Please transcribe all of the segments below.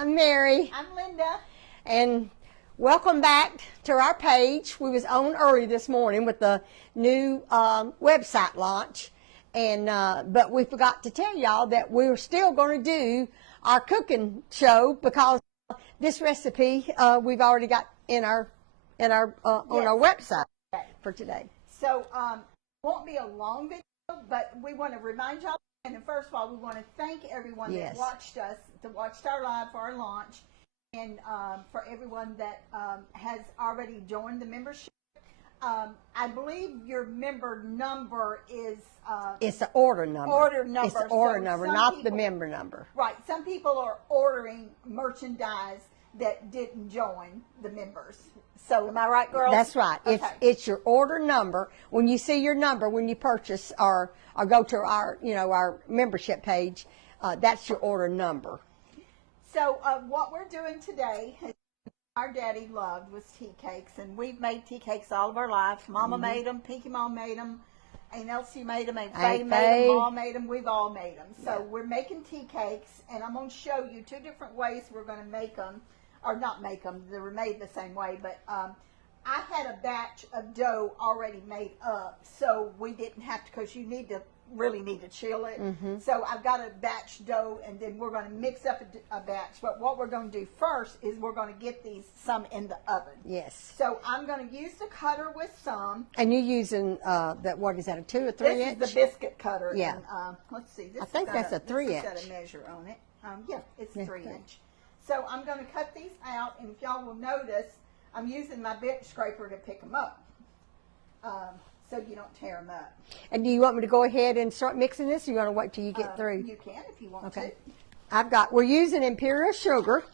I'm Mary. I'm Linda. And welcome back to our page. We was on early this morning with the new website launch. And but we forgot to tell y'all that we're still going to do our cooking show because this recipe we've already got in our on our website for today. So it won't be a long video, but we want to remind y'all. And first of all, we want to thank everyone that watched us, that watched our live for our launch, and for everyone that has already joined the membership. I believe your member number is... it's the order number. Order number. It's the order so number, not the member number. Right. Some people are ordering merchandise that didn't join the members. So am I right, girls? That's right. Okay. It's your order number. When you see your number, when you purchase or go to our our membership page, that's your order number. So what we're doing today, our daddy loved, was tea cakes, and we've made tea cakes all of our life. Mama made them, Pinky Mom made them, Aunt Elsie made them, Aunt Faye made them, Mom made them. We've all made them. So we're making tea cakes, and I'm going to show you two different ways we're going to make them. Or not make them, they were made the same way, but I had a batch of dough already made up, so we didn't have to, because you really need to chill it. So I've got a batch dough, and then we're going to mix up a batch, but what we're going to do first is we're going to get some in the oven. Yes. So I'm going to use the cutter with some. And you're using, what is that, a 2 or 3 inch? This is the biscuit cutter. Yeah. And, let's see. I think that's a 3 inch. This has got a measure on it. Yeah, it's 3 inch. So I'm going to cut these out, and if y'all will notice, I'm using my bench scraper to pick them up, so you don't tear them up. And do you want me to go ahead and start mixing this, or you want to wait till you get through? You can if you want to. We're using imperial sugar,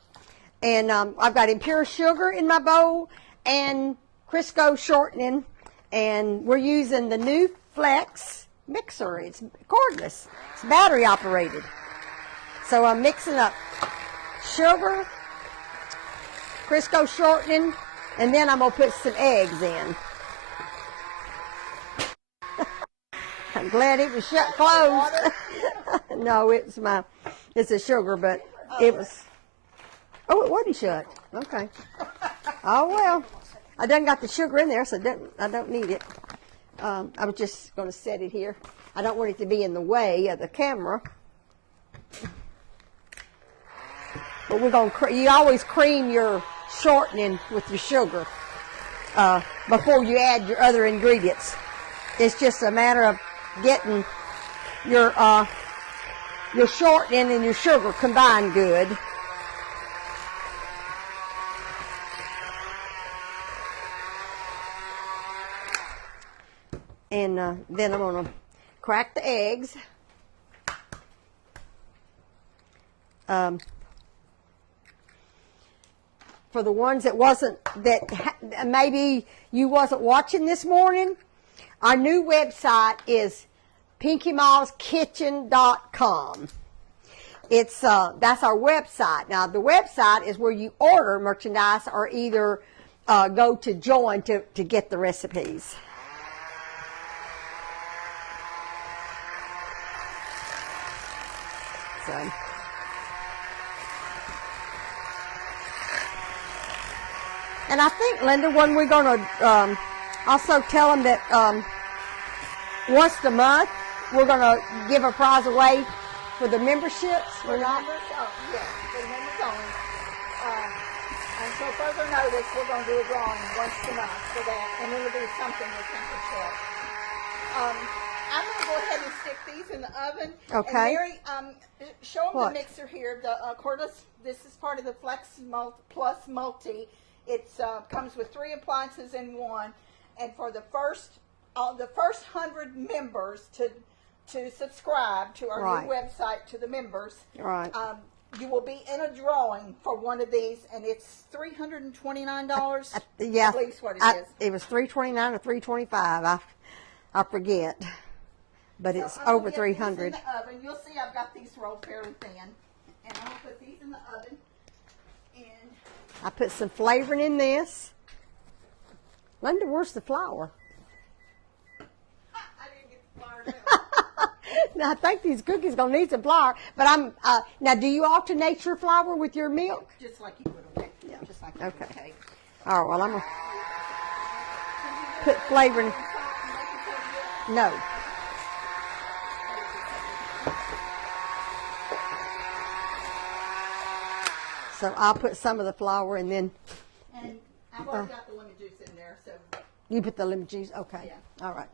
and I've got imperial sugar in my bowl and Crisco shortening, and we're using the new Flex mixer. It's cordless. It's battery operated. So I'm mixing up sugar, Crisco shortening, and then I'm going to put some eggs in. I'm glad it was shut closed. No, it's a sugar, but it was, it wasn't shut. Okay. Oh, well, I done got the sugar in there, so I don't need it. I was just going to set it here. I don't want it to be in the way of the camera. But we're going to, you always cream your shortening with your sugar before you add your other ingredients. It's just a matter of getting your shortening and your sugar combined good. And then I'm going to crack the eggs. For the ones that maybe you wasn't watching this morning, our new website is PinkyMomsKitchen.com. It's that's our website. Now the website is where you order merchandise or either go to join to get the recipes. So. And I think, Linda, when we're going to also tell them that once a month we're going to give a prize away for the memberships. For the members? Oh, yes, for the members only. Until further notice, we're going to do a drawing once a month for that, and it'll be something with membership. I'm going to go ahead and stick these in the oven. Okay. And Mary, show them the mixer here. The cordless. This is part of the Flex Plus Multi. It comes with 3 appliances in one, and for the first 100 members to subscribe to our new website to the members, you will be in a drawing for one of these, and it's $329. Yeah, at least what it is. It was $329 or $325. I forget, but so it's over $300. In the oven. You'll see I've got these rolled fairly thin, and I'm gonna put these in the oven. I put some flavoring in this. Linda, where's the flour? I didn't get the flour. I think these cookies gonna need some flour. But I'm now. Do you alternate your flour with your milk? Just like you would a cake. Yeah, just like you would a cake. All right. Well, I'm gonna put flavoring. No. So I'll put some of the flour and then. And I've already got the lemon juice in there, so. You put the lemon juice. Okay. Yeah. All right.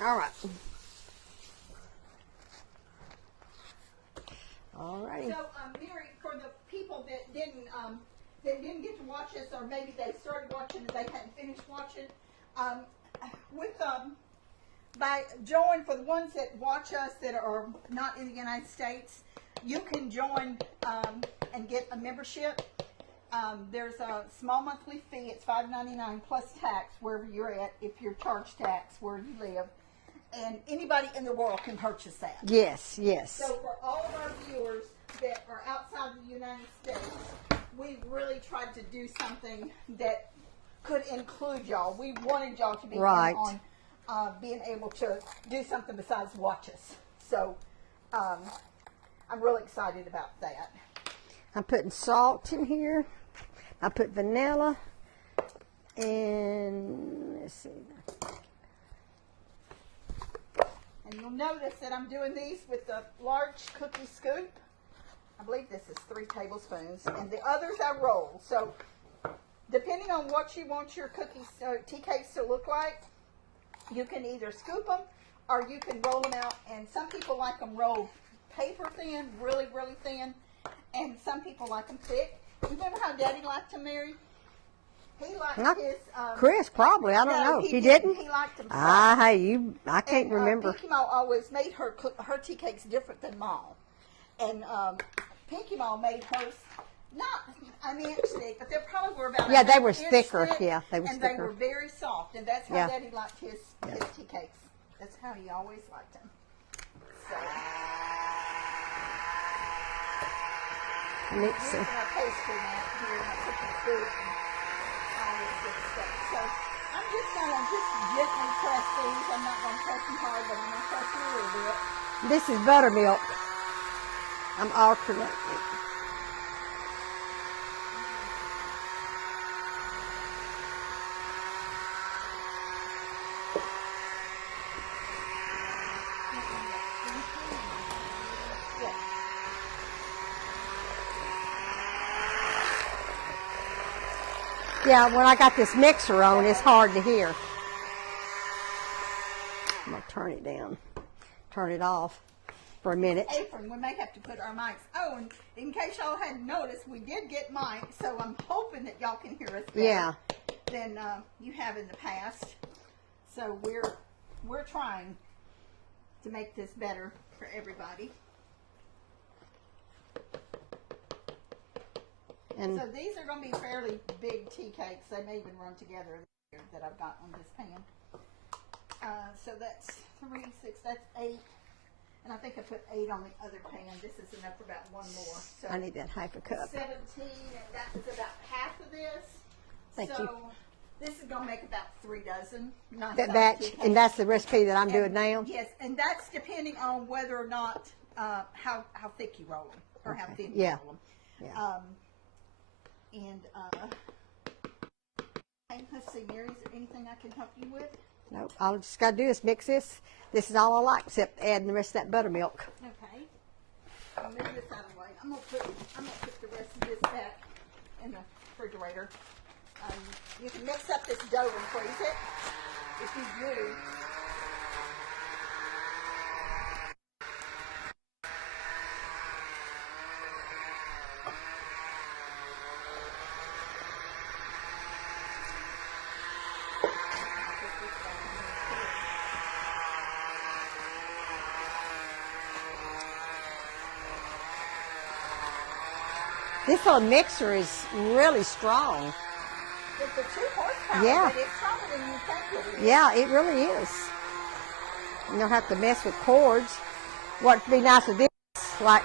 All right. All right. So, Mary, for the people that didn't get to watch us, or maybe they started watching and they hadn't finished watching, by join, for the ones that watch us that are not in the United States, you can join and get a membership. There's a small monthly fee. It's $5.99 plus tax wherever you're at, if you're charged tax where you live. And anybody in the world can purchase that. Yes, yes. So for all of our viewers that are outside the United States, we really tried to do something that could include y'all. We wanted y'all to be right. on being able to do something besides watch us. So I'm really excited about that. I'm putting salt in here. I put vanilla and let's see. And you'll notice that I'm doing these with the large cookie scoop. I believe this is 3 tablespoons, and the others I roll. So depending on what you want your cookies, tea cakes to look like, you can either scoop them or you can roll them out. And some people like them rolled paper thin, really, really thin, and some people like them thick. Remember how Daddy liked them, Mary? He liked his. Chris, probably. I don't know. He didn't? He liked them. I can't remember. Pinky Ma always made her tea cakes different than Mom. And Pinky Ma made hers not an inch thick, but they probably were about they were inch thicker. thick, Yeah, they were and thicker. they were very soft, and that's how Daddy liked his tea cakes. That's how he always liked them. So. Mixing. Our pastry mat here, my cooking scoop, and all this good stuff. So I'm just gonna gently press these. I'm not gonna press them hard, but I'm gonna press them a little bit. This is buttermilk. I'm alternating. Yeah, when I got this mixer on, it's hard to hear. I'm going to turn it down, turn it off for a minute. Apron, we may have to put our mics. Oh, and in case y'all hadn't noticed, we did get mics, so I'm hoping that y'all can hear us better than you have in the past. So we're trying to make this better for everybody. And so these are going to be fairly big tea cakes. They may even run together here that I've got on this pan. So that's 3, 6, that's 8. And I think I put 8 on the other pan. This is enough for about 1 more. So I need that half a cup. 17, and that is about half of this. Thank you. This is going to make about 3 dozen. That batch, and that's the recipe that I'm doing now? Yes, and that's depending on whether or not, how thick you roll them, or how thin you roll them. Yeah. Let's see, Mary, is there anything I can help you with? Nope. All I just got to do is mix this. This is all I like, except adding the rest of that buttermilk. Okay. I'll move this out of the way. I'm gonna put the rest of this back in the refrigerator. You can mix up this dough and freeze it if you do. This whole mixer is really strong. It's a 2 horsepower, Yeah. but it's stronger than you think it is. Yeah, it really is. You don't have to mess with cords. What'd be nice with this, like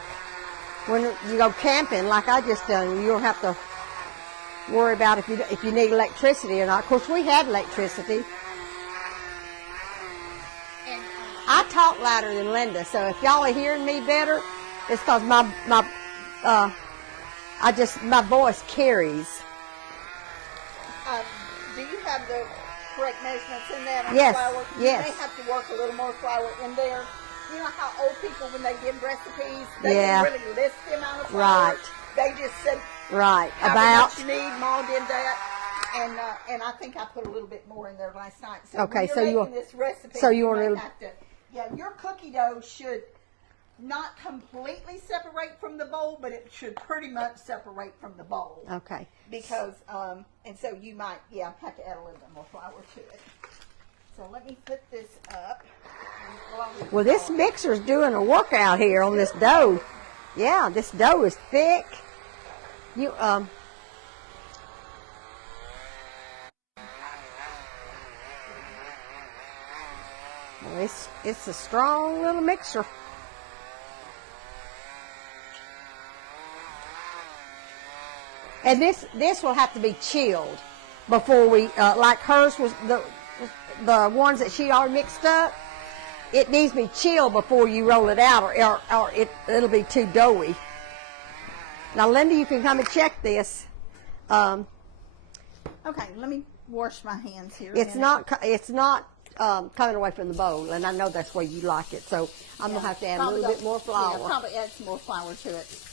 when you go camping, like I just done, you don't have to worry about if you need electricity or not. Of course, we had electricity. And I talk louder than Linda, so if y'all are hearing me better, it's because my voice carries. Do you have the correct measurements in that on Yes, flour? yes. You may have to work a little more flour in there. You know how old people, when they give recipes, they Yeah. don't really list the amount of flour. Right. They just said Right. how About. much you need. Mom did that, and I think I put a little bit more in there last night. So Okay, when you're so you making this recipe, so you you want may to. have to. Yeah, your cookie dough should not completely separate from the bowl, but it should pretty much separate from the bowl. Okay. Because, and so you might, have to add a little bit more flour to it. So let me put this up. Well, this mixer's doing a workout here on this dough. Yeah, this dough is thick. You well, it's a strong little mixture. And this will have to be chilled before we like hers was the ones that she already mixed up. It needs to be chilled before you roll it out, or it'll be too doughy. Now, Linda, you can come and check this. Okay, let me wash my hands here. It's not coming away from the bowl, and I know that's where you like it. So I'm gonna have to add a little bit more flour. Yeah, probably add some more flour to it.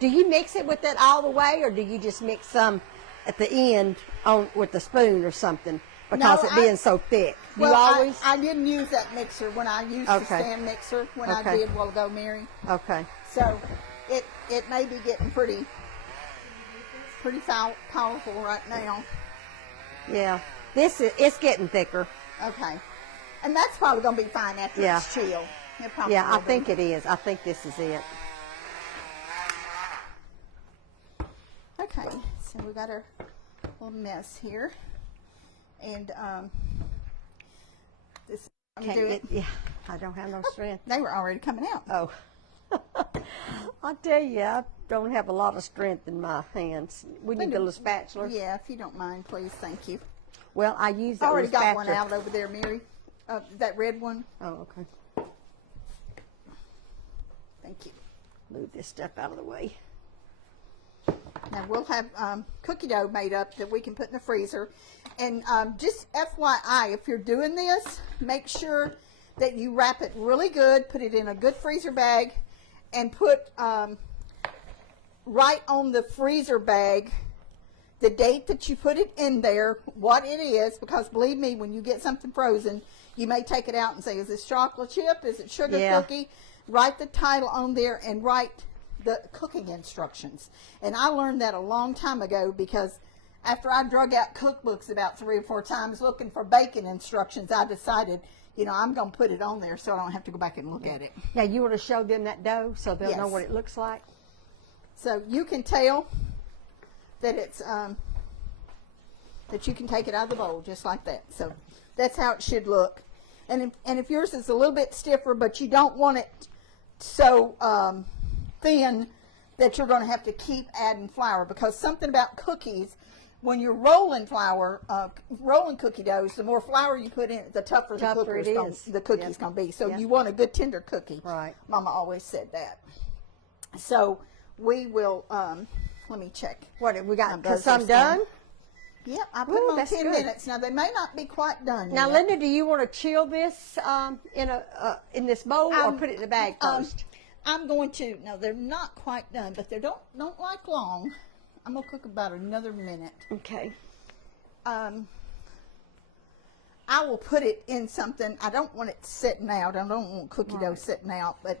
Do you mix it with it all the way, or do you just mix some at the end with the spoon or something? Because it being so thick. Do you always? I didn't use that mixer when I used the stand mixer when I did a while ago, Mary. Okay. So it may be getting pretty powerful right now. Yeah. It's getting thicker. Okay. And that's probably going to be fine after it's chilled. Yeah, I think it is. I think this is it. Okay, so we got our little mess here, and this I'm doing. I don't have no strength. They were already coming out. Oh, I tell you, I don't have a lot of strength in my hands. We need a little spatula. Yeah, if you don't mind, please, thank you. Well, I use that. I already got spatula. one out over there, Mary. That red one. Oh, okay. Thank you. Move this stuff out of the way. Now we'll have cookie dough made up that we can put in the freezer. And just FYI, if you're doing this, make sure that you wrap it really good, put it in a good freezer bag, and put right on the freezer bag the date that you put it in there, what it is, because believe me, when you get something frozen, you may take it out and say, is this chocolate chip? Is it sugar cookie? Write the title on there and write the cooking instructions. And I learned that a long time ago, because after I drug out cookbooks about 3 or 4 times looking for baking instructions, I decided, I'm going to put it on there so I don't have to go back and look at it. Now, you want to show them that dough so they'll know what it looks like? So you can tell that it's, that you can take it out of the bowl just like that. So that's how it should look. And if yours is a little bit stiffer, but you don't want it so thin that you're going to have to keep adding flour, because something about cookies, when you're rolling flour, rolling cookie doughs, the more flour you put in it, the tougher the cookie's going to be. So you want a good tender cookie. Right. Mama always said that. So we will, let me check. What, we got some done? Yep, I put them on 10 minutes. Now, they may not be quite done Now, yet. Linda, do you want to chill this in this bowl or put it in the bag first? I'm going to, no, they're not quite done, but they don't like long. I'm going to cook about another minute. Okay. I will put it in something. I don't want it sitting out. I don't want cookie dough sitting out, but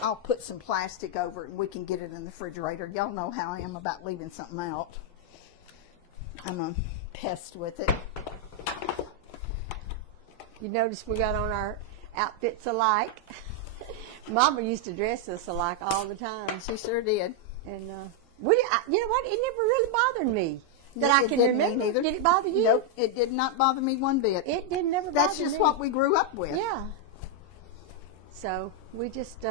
I'll put some plastic over it and we can get it in the refrigerator. Y'all know how I am about leaving something out. I'm a pest with it. You notice we got on our outfits alike. Mama used to dress us alike all the time. She sure did. And you know what? It never really bothered me that I can remember. Did it bother you? Nope, it did not bother me one bit. It didn't never bother me. That's just what we grew up with. Yeah. So we just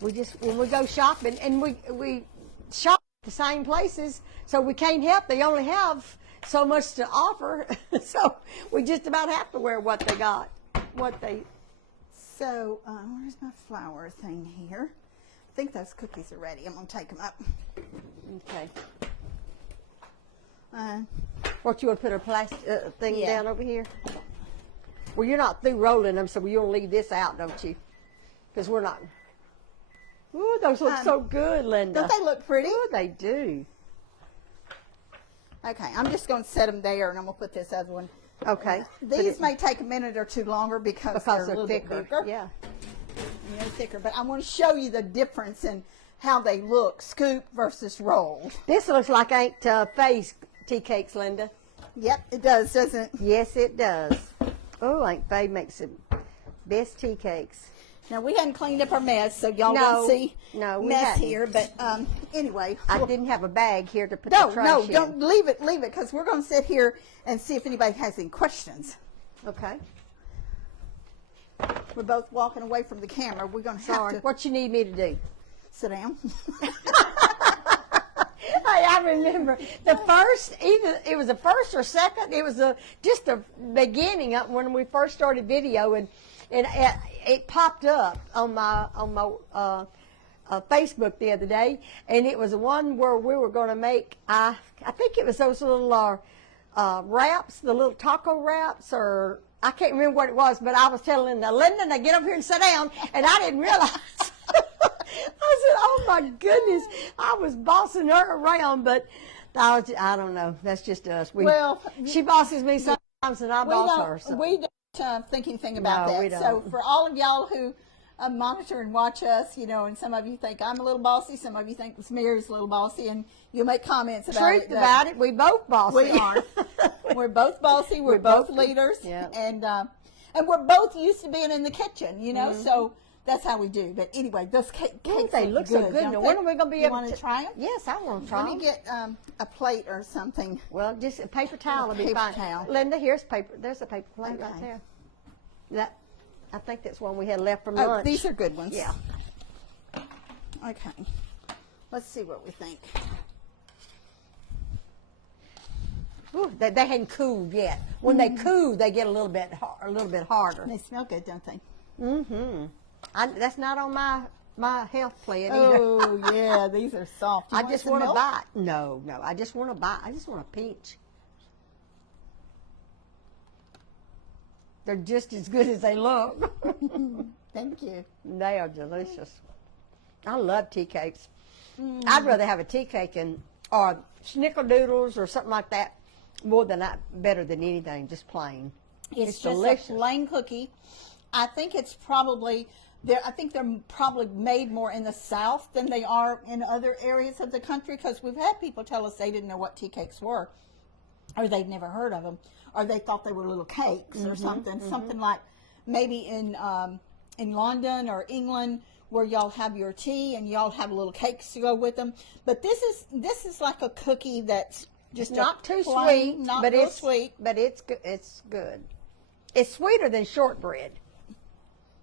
We just, when we go shopping, and we shop at the same places, so we can't help. They only have so much to offer, so we just about have to wear what they got, what they. So, where's my flour thing here? I think those cookies are ready. I'm going to take them up. Okay. Uh, What, you want to put a plastic thing Yeah. down over here? Well, you're not through rolling them, so you'll leave this out, don't you? Because we're not. Ooh, those look so good, Linda. Don't they look pretty? Ooh, they do. Okay, I'm just going to set them there, and I'm going to put this other one. Okay. These may take a minute or two longer because they're a little thicker. bit bigger. Yeah. And they're thicker. But I want to show you the difference in how they look, scooped versus rolled. This looks like Aunt Faye's tea cakes, Linda. Yep, it does, doesn't it? Yes, it does. Oh, Aunt Faye makes the best tea cakes. Now, we hadn't cleaned up our mess, so y'all No, don't see no, we mess hadn't. here. But anyway. I didn't have a bag here to put No, the trash no, in. don't leave it, because we're going to sit here and see if anybody has any questions. Okay. We're both walking away from the camera. We're going to have Sorry. to What you need me to do? sit down. Hey, I remember the first, either it was the first or second. It was just the beginning of when we first started video, and it popped up on my Facebook the other day, and it was the one where we were going to make. I think it was those little wraps, the little taco wraps, or I can't remember what it was. But I was telling Linda, now get up here and sit down, and I didn't realize. I said, "Oh my goodness!" I was bossing her around, but I don't know. That's just us. She bosses me sometimes, and I boss her. So. We don't think anything about No, that. we don't. So for all of y'all who monitor and watch us, and some of you think I'm a little bossy, some of you think Mary's a little bossy, and you'll make comments about it. Truth about it, we both bossy. We are. We're both bossy. We're both leaders, yeah. and we're both used to being in the kitchen, So that's how we do. But anyway, those cakes They look so good. don't Now, they? when are we going to be You able want to try them? Yes, I want to try Let them. me get a plate or something. Well, just a paper towel will be Paper fine. towel. Linda, here's paper. There's a paper plate right Okay. there. I think that's one we had left from Oh, lunch. these are good ones. Yeah. Okay. Let's see what we think. Ooh, they hadn't cooled yet. When they cool, they get a little bit harder. They smell good, don't they? Mm-hmm. That's not on my health plan either. Oh, yeah, these are soft. I just want to bite. No, I just want to bite. I just want to pinch. They're just as good as they look. Thank you. They are delicious. I love tea cakes. I'd rather have a tea cake or snickerdoodles or something like that better than anything, just plain. It's just delicious. a plain cookie. I think it's probably I think they're probably made more in the South than they are in other areas of the country, because we've had people tell us they didn't know what tea cakes were, or they'd never heard of them, or they thought they were little cakes or something like maybe in London or England, where y'all have your tea and y'all have little cakes to go with them. But this is like a cookie that's just Not too plain, sweet, not but real it's sweet. But it's good. It's good. It's sweeter than shortbread,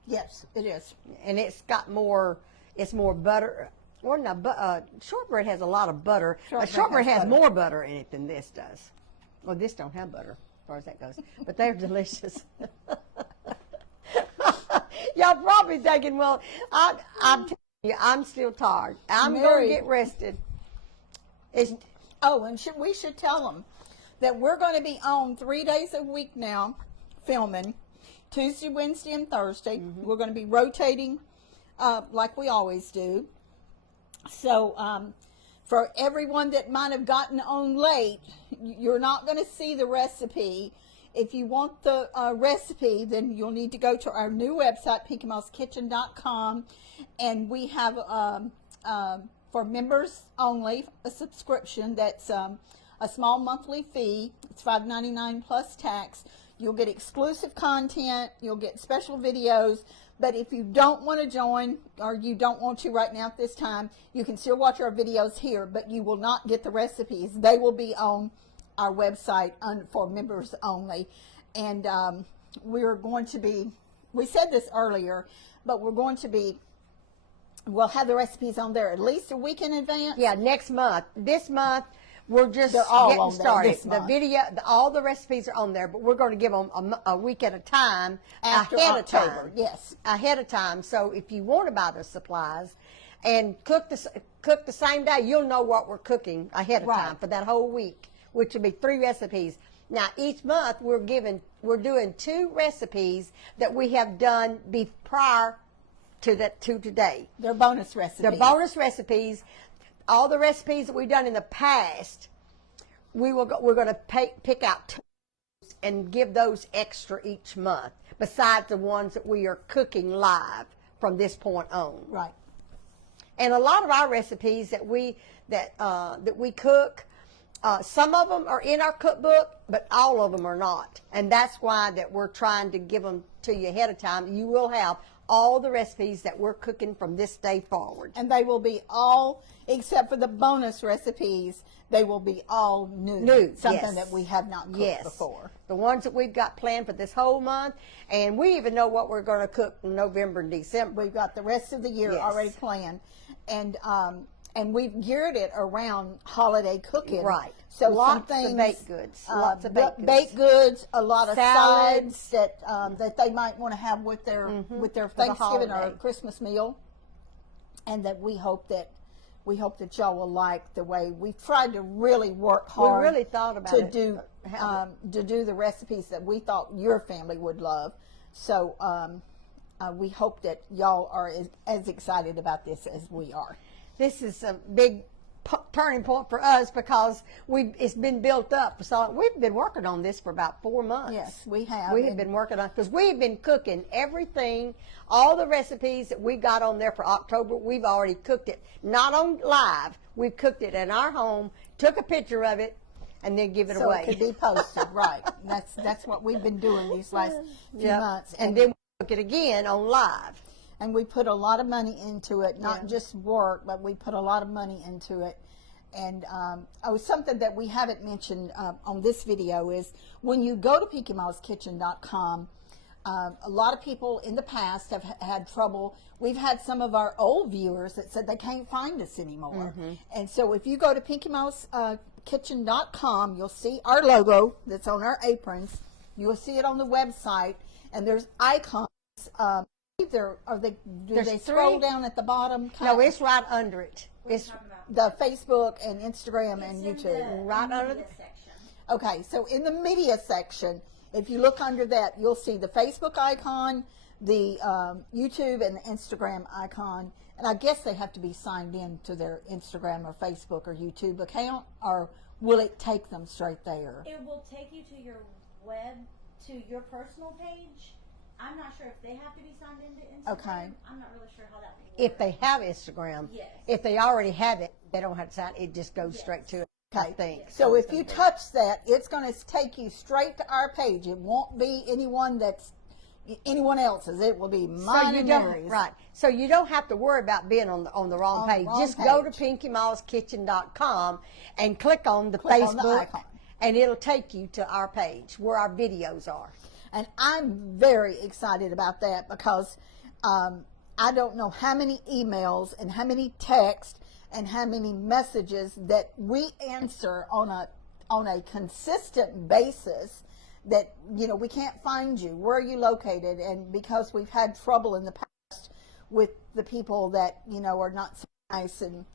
Yes, it is. and it's got more. It's more butter. Well, no, shortbread has a lot of butter. Shortbread has butter. more butter in it than this does. Well, this don't have butter, as far as that goes, but they're delicious. Y'all probably thinking, well, I'm telling you, I'm still tired. I'm going Mary. to get rested. Oh, and we should tell them that we're going to be on 3 days a week now, filming Tuesday, Wednesday, and Thursday. We're going to be rotating like we always do. So for everyone that might have gotten on late, you're not going to see the recipe. If you want the recipe, then you'll need to go to our new website, PinkyMouseKitchen.com, and we have for members only a subscription that's a small monthly fee. It's $5.99 plus tax. You'll get exclusive content. You'll get special videos. But if you don't want to join, or you don't want to right now at this time, you can still watch our videos here, but you will not get the recipes. They will be on our website for members only. And we're going to be, we said this earlier, but we're going to be we'll have the recipes on there at least a week in advance. Yeah, next month. This month, we're just They're all getting on there started. this The month. video, all the recipes are on there, but we're going to give them a week at a time, After ahead October, of time. yes. Ahead of time. So if you want to buy the supplies and cook the same day, you'll know what we're cooking ahead of time for that whole week, which will be 3 recipes. Now, each month we're doing 2 recipes that we have done prior to today. They're bonus recipes. They're bonus recipes. All the recipes that we've done in the past, we're going to pick out 2 and give those extra each month, besides the ones that we are cooking live from this point on. Right. And a lot of our recipes that we cook, some of them are in our cookbook, but all of them are not. And that's why that we're trying to give them to you ahead of time. You will have all the recipes that we're cooking from this day forward. And they will be all, except for the bonus recipes, they will be all new. Something that we have not cooked before. The ones that we've got planned for this whole month, and we even know what we're going to cook in November and December. We've got the rest of the year already planned. And we've geared it around holiday cooking. Right. So lots some things, of baked goods. Lots of baked goods. Baked goods, a lot of Salads. salads that they might want to have with their Thanksgiving or holiday. Christmas meal. And that we hope that y'all will like the way we've tried to really work hard. We really thought about to it. do the recipes that we thought your family would love. So we hope that y'all are as excited about this as we are. This is a big turning point for us because it's been built up. So we've been working on this for about 4 months. Yes, we have. We have been working on, because we've been cooking everything, all the recipes that we got on there for October. We've already cooked it, not on live. We've cooked it in our home, took a picture of it, and then give it away. So it could be posted, right? That's what we've been doing these last few months. And then we cook it again on live. And we put a lot of money into it, not just work, but we put a lot of money into it. And something that we haven't mentioned on this video is when you go to PinkyMomsKitchen.com, a lot of people in the past have had trouble. We've had some of our old viewers that said they can't find us anymore. And so if you go to PinkyMomsKitchen.com, you'll see our logo that's on our aprons. You'll see it on the website, and there's icons. Do they scroll down at the bottom? No, it's right under it. It's the Facebook and Instagram and YouTube. Right under the section. Okay, so in the media section, if you look under that, you'll see the Facebook icon, the YouTube and Instagram icon, and I guess they have to be signed in to their Instagram or Facebook or YouTube account, or will it take them straight there? It will take you to your your personal page. I'm not sure if they have to be signed into Instagram. Okay. I'm not really sure how that will work. If they have Instagram. Yes. If they already have it, they don't have to sign it. It just goes straight to it. I think. So if you touch that, it's going to take you straight to our page. It won't be anyone else's. It will be mine and Mary's. Right. So you don't have to worry about being on the wrong page. Just go to PinkyMomsKitchen.com and click on the Facebook, icon. and it'll take you to our page where our videos are. And I'm very excited about that because I don't know how many emails and how many texts and how many messages that we answer on a consistent basis that, we can't find you. Where are you located? And because we've had trouble in the past with the people that, are not so nice and,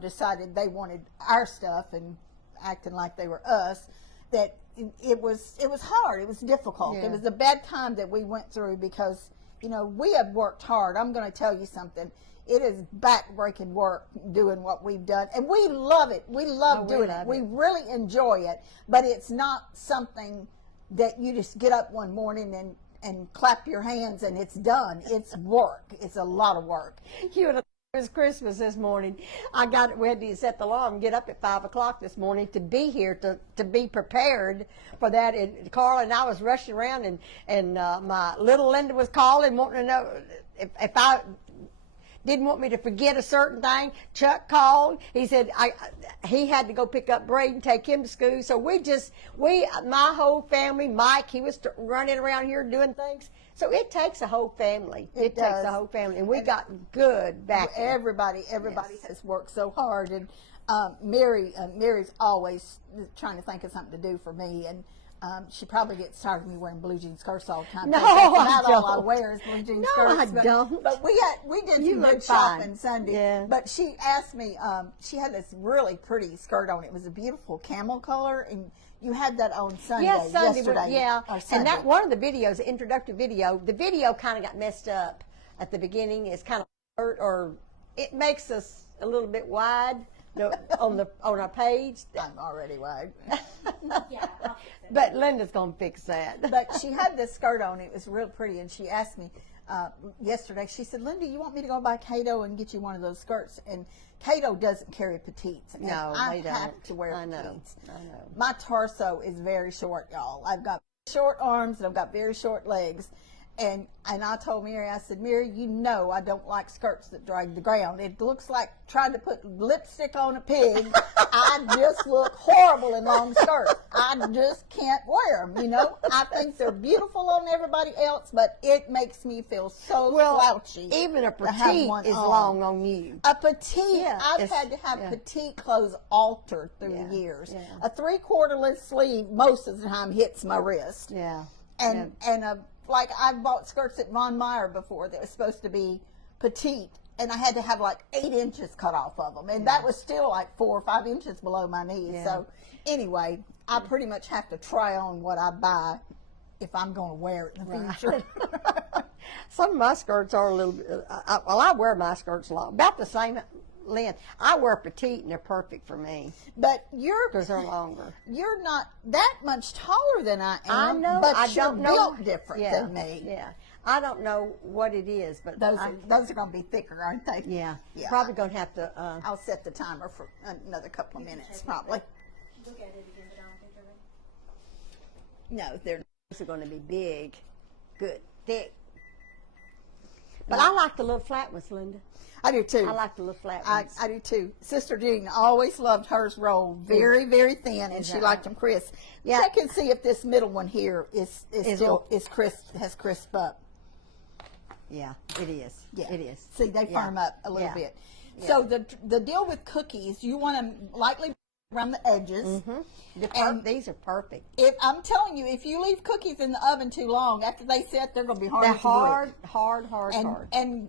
decided they wanted our stuff and acting like they were us, that it was hard. It was difficult. Yeah. It was a bad time that we went through because, we have worked hard. I'm going to tell you something. It is back-breaking work doing what we've done. And we love it. We love doing it. We really enjoy it. But it's not something that you just get up one morning and clap your hands and it's done. It's work. It's a lot of work. You would have thought it was Christmas this morning. We had to set the alarm and get up at 5 o'clock this morning to be here, to be prepared for that. And Carl and I was rushing around, and my little Linda was calling, wanting to know if I didn't want me to forget a certain thing. Chuck called. He said he had to go pick up Braden, take him to school. So my whole family, Mike, he was running around here doing things. So it takes a whole family. It takes does. a whole family, and we got good back. Everybody Yes. has worked so hard, and Mary's always trying to think of something to do for me, and she probably gets tired of me wearing blue jean skirts all the time. No, That's I about all I don't. wear is blue jean No, skirts. I don't. But we did You some look good fine. shopping Sunday. Yeah. But she asked me. She had this really pretty skirt on. It was a beautiful camel color, and you had that on Sunday. Yes, Sunday, yesterday, yeah. or And Sunday. that one of the videos, the introductory video, the video kind of got messed up at the beginning. It's kind of hurt, or it makes us a little bit wide on our page. I'm already wide. Yeah, I'll fix it. But Linda's gonna fix that. But she had this skirt on. It was real pretty, and she asked me yesterday. She said, "Linda, you want me to go by Cato and get you one of those skirts?" And Cato doesn't carry petites. And No, I they have don't. to wear I know. petites. I know. My torso is very short, y'all. I've got short arms and I've got very short legs. And I told Mary, I said, Mary, you know I don't like skirts that drag the ground. It looks like trying to put lipstick on a pig. I just look horrible in long skirts. I just can't wear them, you know. I think they're beautiful on everybody else, but it makes me feel so slouchy. Even a to have petite one is on. long on you. A petite, Yeah, I've it's- had to have yeah. petite clothes altered through Yeah, the years. yeah. A 3/4 sleeve most of the time hits my wrist. Yeah. And like I've bought skirts at Von Meyer before that was supposed to be petite, and I had to have like 8 inches cut off of them, and that was still like 4 or 5 inches below my knees. Yeah. So anyway, I pretty much have to try on what I buy if I'm going to wear it in the future. Some of my skirts are a little bit, I wear my skirts long, about the same length. I wear petite and they're perfect for me But because they're longer. you're not that much taller than I am. I know, but I you're don't know. built different Yeah, than me. Yeah. I don't know what it is, but Those are going to be thicker, aren't they? yeah, Yeah. probably going to have to, I'll set the timer for another couple of minutes, probably. Look at it again, but I don't think they're ready. No, they're these are going to be big, good, thick. But I like the little flat ones, Linda. I do too. I like the little flat I ones. do too. Sister Jean always loved hers rolled very, very thin, and she that liked them crisp. Yeah. Check and see if this middle one here is still all- is crisp, has crisp up. Yeah, it is. Yeah, It is. See, they Yeah. firm up a little Yeah. bit. So the deal with cookies, you want them lightly around the edges. And These are perfect. if I'm telling you, if you leave cookies in the oven too long, after they set, they're going to be hard They're to break. hard. And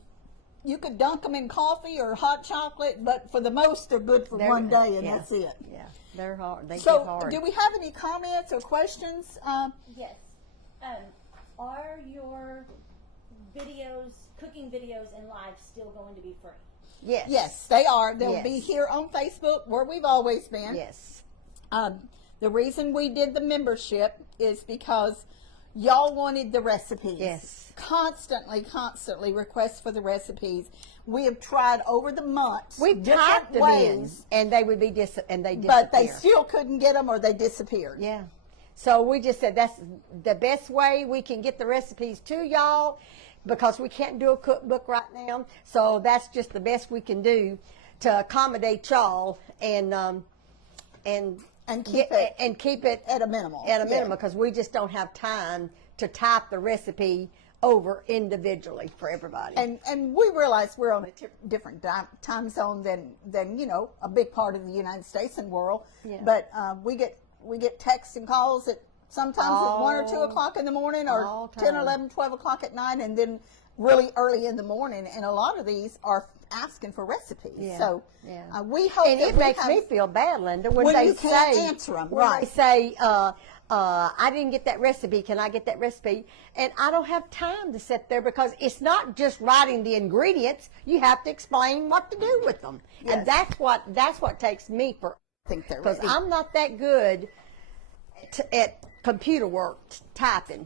you could dunk them in coffee or hot chocolate, but for the most, they're good for They're- one day, and yeah, that's it. Yeah, they're hard. They get So, hard. do we have any comments or questions? Yes. Are your videos, cooking videos and live still going to be free? Yes. Yes, they are. They'll Yes. be here on Facebook, where we've always been. Yes. The reason we did the membership is because y'all wanted the recipes. Yes. Constantly requests for the recipes. We have tried over the months. We've different typed them in, and they would be they disappear. but they still couldn't get them, or they disappeared. Yeah. So we just said that's the best way we can get the recipes to y'all, because we can't do a cookbook right now. So that's just the best we can do to accommodate y'all and keep it keep it at a minimum. At a minimum, because we just don't have time to type the recipe over individually for everybody. And we realize we're on a different time zone than a big part of the United States and world. Yeah. But we get texts and calls at sometimes at 1 or 2 o'clock in the morning, or all 10 or time. 11, 12 o'clock at night, and then really early in the morning. And a lot of these are asking for recipes. Yeah. So Yeah. we hope And that it we makes have, me feel bad, Linda, when when they you can't say, answer 'em, when right. they say, I didn't get that recipe. Can I get that recipe? And I don't have time to sit there, because it's not just writing the ingredients. You have to explain what to do with them, and that's what takes me for. I think they're Because ready. I'm not that good at computer work typing.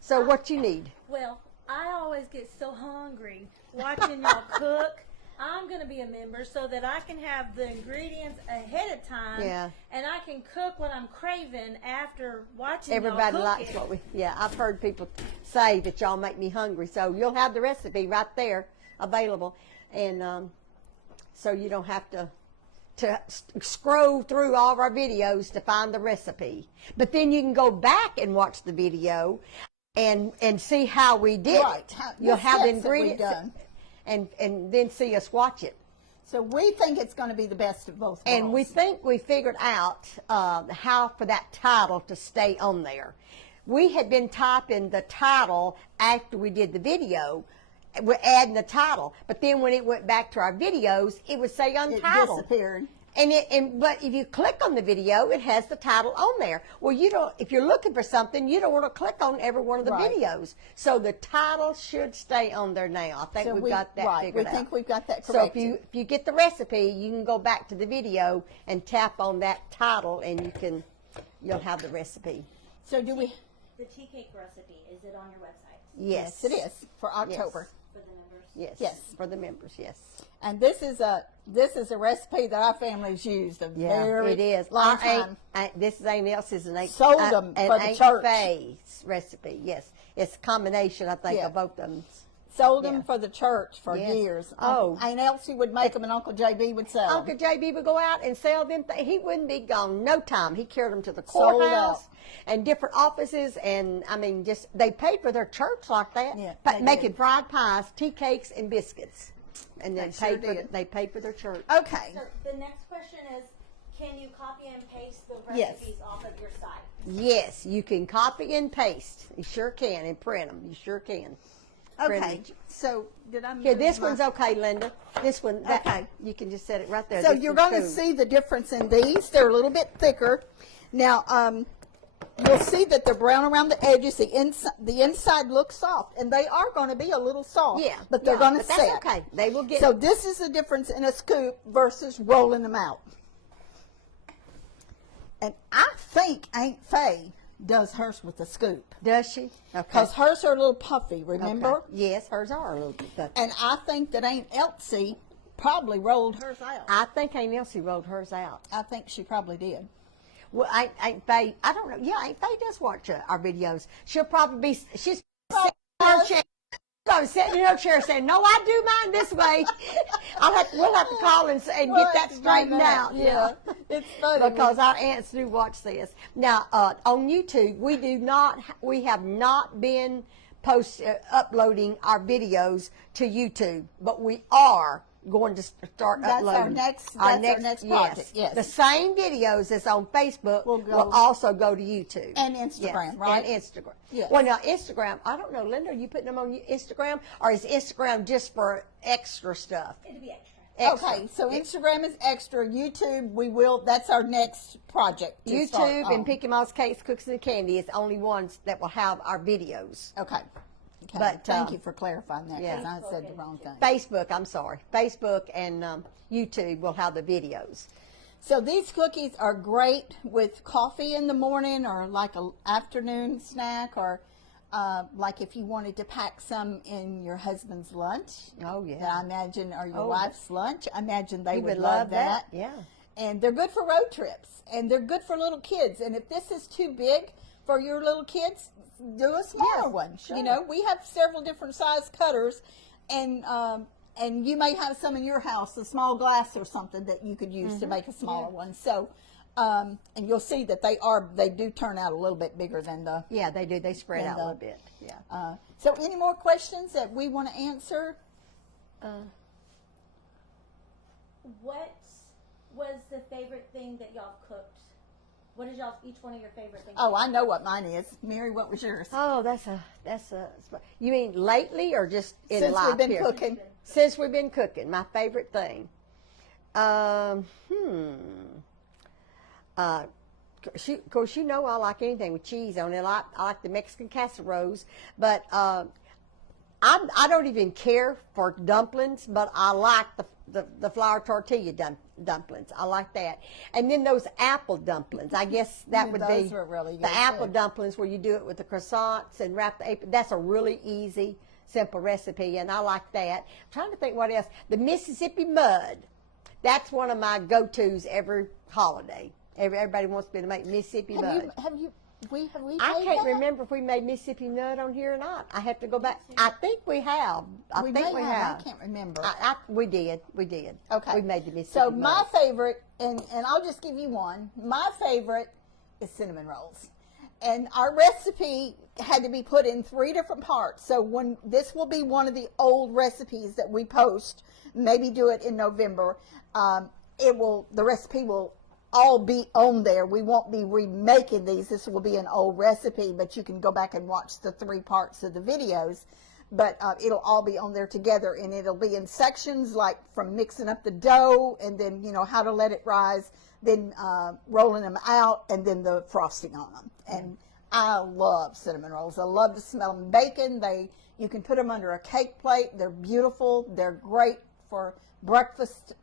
So what you need? Well, I always get so hungry watching y'all cook. I'm going to be a member so that I can have the ingredients ahead of time. Yeah. And I can cook what I'm craving after watching Everybody y'all cook likes it. what we. Yeah, I've heard people say that y'all make me hungry. So you'll have the recipe right there available, and so you don't have to scroll through all of our videos to find the recipe. But then you can go back and watch the video and see how we did Right. it. How- You'll the have the steps that we've ingredients, done. and then see us watch it. So we think it's going to be the best of both worlds. And we think we figured out how for that title to stay on there. We had been typing the title after we did the video. We're adding the title, but then when it went back to our videos, it would say it untitled. disappeared. But if you click on the video, it has the title on there. Well, you don't. If you're looking for something, you don't want to click on every one of the Right. videos. So the title should stay on there now. I think So we've we- got that right, figured out. we think we've got that So corrected. if you get the recipe, you can go back to the video and tap on that title, and you'll have the recipe. So do we? The tea cake recipe, is it on your website Yes, It is for October. for the members? Yes, Yes. for the members. Yes. And this is a recipe that our family's used a very it is. long Our time. this is Aunt Elsie's and Aunt Sold 'em and for the Aunt church. Faye's recipe. Yes, it's a combination. I think Yeah. of both of them. Sold them Yeah. for the church for Yes. years. Oh. Aunt Elsie would make them, and Uncle JB would sell Uncle them. JB would go out and sell them. He wouldn't be gone no time. He carried them to the Sold courthouse out. and different offices, and I mean, just they paid for their church like that. Yeah, Pa- they making did. fried pies, tea cakes, and biscuits, and then They sure paid for did. they paid for their church. Okay. So the next question is, can you copy and paste the Yes. recipes off of your site? Yes, you can copy and paste. You sure can, and print them. You sure can. Print Okay. 'em. So did I? Here, move this my- one's okay, Linda. This one, Okay. you can just set it right there. So This you're one's going to cool. see the difference in these. They're a little bit thicker. Now, you'll see that they're brown around the edges. The inside looks soft, and they are going to be a little soft. Yeah, but they're yeah, going to but that's set. okay. They will get. So this is the difference in a scoop versus rolling them out. And I think Aunt Faye does hers with a scoop Does she? Okay. because hers are a little puffy. Remember? Okay. Yes, hers are a little bit. But And I think that Aunt Elsie probably rolled hers out. I think Aunt Elsie rolled hers out. I think she probably did. Well, Aunt Faye, I don't know. Yeah, Aunt Faye does watch our videos. She'll probably be. She's sitting in her chair. So sitting in her chair saying, "No, I do mine this way." We'll have to call and get We'll that have to find straightened out. out. Yeah. It's funny. Because our aunts do watch this. Now, on YouTube, we have not been uploading our videos to YouTube, but we are going to start That's our uploading. next- that's our next project, yes. The same videos that's on Facebook Will will go- also go to YouTube. And Instagram, Yes, right? And Instagram. Yes. Well, now, Instagram, I don't know, Linda, are you putting them on Instagram, or is Instagram just for extra stuff? It'll be extra. Extra. Okay, so Instagram is extra. YouTube, that's our next project. to start YouTube on. and Picky Mouse Cakes, Cookies, and Candy is the only ones that will have our videos. Okay. But, thank you for clarifying that because yeah. I said the wrong thing. Facebook, I'm sorry. Facebook and YouTube will have the videos. So these cookies are great with coffee in the morning or like an afternoon snack or like if you wanted to pack some in your husband's lunch. Oh, yeah. That I imagine, or your Oh, wife's lunch. I imagine they You would love that. Yeah. And they're good for road trips. And they're good for little kids. And if this is too big for your little kids, do a smaller Yes, one. sure. You know, we have several different size cutters, and you may have some in your house, a small glass or something that you could use to make a smaller one. So, and you'll see that they do turn out a little bit bigger than the. Yeah, they do. They spread And, out a little bit. Yeah. So, any more questions that we want to answer? What was the favorite thing that y'all cooked? What is each one of your favorite things? Oh, I know what mine is. Mary, what was yours? Oh, that's a. You mean lately or just in Since life we've been here? cooking. Since we've been cooking, my favorite thing. Of course, you know I like anything with cheese on it. I like the Mexican casseroles, but I don't even care for dumplings, but I like the flour tortilla dumplings. I like that. And then those apple dumplings. I guess that Yeah, would those be were really good, the apple too. dumplings where you do it with the croissants and wrap the apple. That's a really easy, simple recipe, and I like that. I'm trying to think what else. The Mississippi mud. That's one of my go-tos every holiday. Everybody wants me to make Mississippi mud. Have we I made can't that? remember if we made Mississippi mud on here or not. I have to go back. I think we have. I think may we have. have. I can't remember. We did. Okay. We made the Mississippi So mud. my favorite, and I'll just give you one. My favorite is cinnamon rolls. and our recipe had to be put in 3 different parts. So when this will be one of the old recipes that we post, maybe do it in November. The recipe will all be on there. We won't be remaking these. This will be an old recipe, but you can go back and watch the 3 parts of the videos. But it'll all be on there together, and it'll be in sections, like from mixing up the dough, and then, you know, how to let it rise, then rolling them out, and then the frosting on them. And I love cinnamon rolls. I love to smell them bacon. You can put them under a cake plate. They're beautiful. They're great for breakfast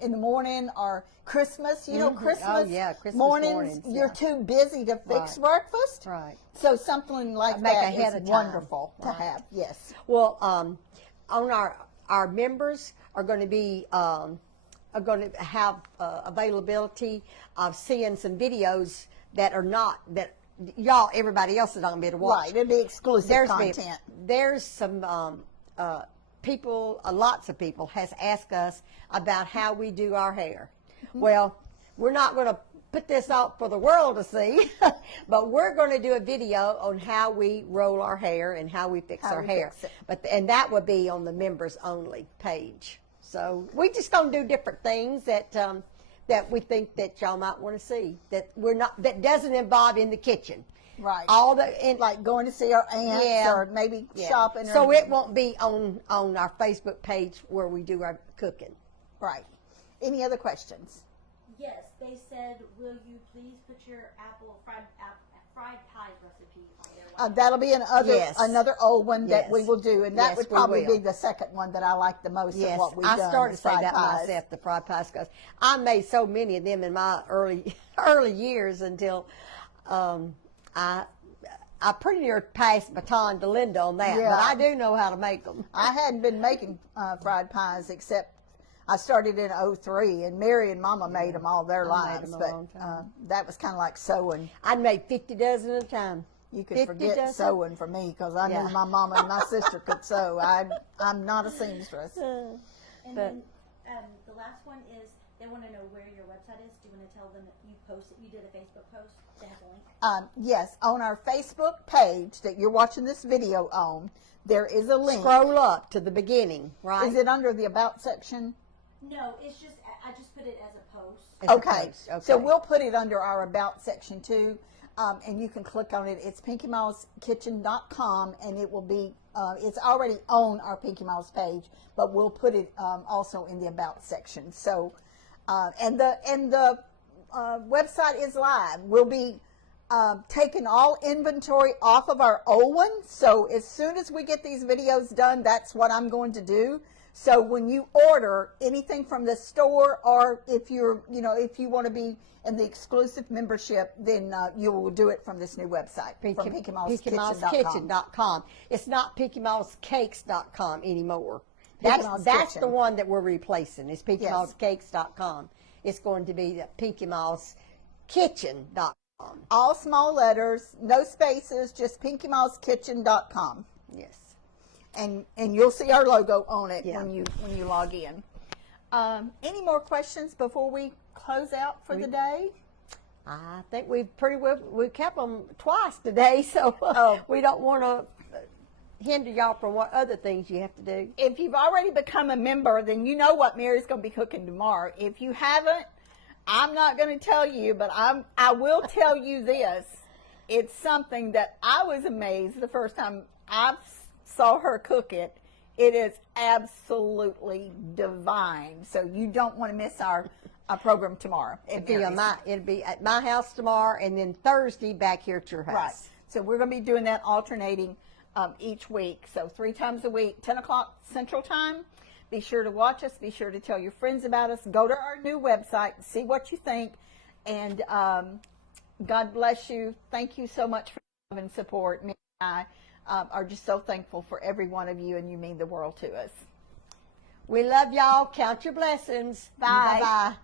in the morning, or Christmas. You know, Christmas, Oh, yeah, Christmas mornings, you're too busy to fix breakfast. Right. So something like Make that ahead is of time. wonderful to Right. have. Yes. Well, on our members are going to be are going to have availability of seeing some videos that are not that everybody else is not going to be able to watch. Right. It'll be exclusive content. There's some people, lots of people has asked us about how we do our hair. Well, we're not going to put this out for the world to see, but we're going to do a video on how we roll our hair and how we fix our hair. And that will be on the members only page. So we just going to do different things that that we think that y'all might want to see, that doesn't involve in the kitchen. Right. Like going to see our aunts, or maybe shopping. So it won't be on our Facebook page where we do our cooking. Right. Any other questions? Yes, they said, will you please put your fried pie recipe on there? That'll be another old one that Yes. we will do, and that Yes, would we probably will. be the second one that I like the most of what we've done. I started to say fried that pies. myself, the fried pies, because I made so many of them in my early years until I pretty near passed baton to Linda on that, Yeah. but I do know how to make them. I hadn't been making fried pies except I started in '03, and Mary and Mama made them all their I made lives, them a but long time. that was kind of like sewing. I'd make 50 dozen at a time. You could 50 forget dozen? sewing for me, because I Yeah. knew my mama and my sister could sew. I'm not a seamstress. And But- then the last one is, they want to know where your website is. Do you want to tell them that you did a Facebook post to have a link? Yes, on our Facebook page that you're watching this video on, there is a link. Scroll up to the beginning, right? Is it under the About section? No, it's just, I just put it as a post. As a Okay. post, So we'll put it under our About section too, and you can click on it. It's PinkyMouseKitchen.com, and it will be, it's already on our Pinky Mouse page, but we'll put it also in the About section. So, and the website is live. We'll be taking all inventory off of our old one. So as soon as we get these videos done, that's what I'm going to do. So when you order anything from the store, or if you're, if you want to be in the exclusive membership, then you will do it from this new website, from PinkyMouseKitchen.com. It's not PinkyMouseCakes.com anymore. Pinky Mouse That's Kitchen. the one that we're replacing. It's PinkyMouseCakes.com. It's going to be the PinkyMouseKitchen.com. All small letters, no spaces, just PinkyMouseKitchen.com. Yes. And you'll see our logo on it Yeah. when you log in. Any more questions before we close out for the day? I think we've kept them twice today, so we don't want to hinder y'all from what other things you have to do. If you've already become a member, then you know what Mary's going to be cooking tomorrow. If you haven't, I'm not going to tell you, but I will tell you this. It's something that I was amazed the first time I saw her cook it. It is absolutely divine. So you don't want to miss our program tomorrow. It'll be at my house tomorrow, and then Thursday back here at your house. Right. So we're going to be doing that alternating each week. So 3 times a week, 10 o'clock Central Time. Be sure to watch us. Be sure to tell your friends about us. Go to our new website, see what you think. And God bless you. Thank you so much for love and support. Me and I are just so thankful for every one of you, and you mean the world to us. We love y'all. Count your blessings. Bye. Bye-bye.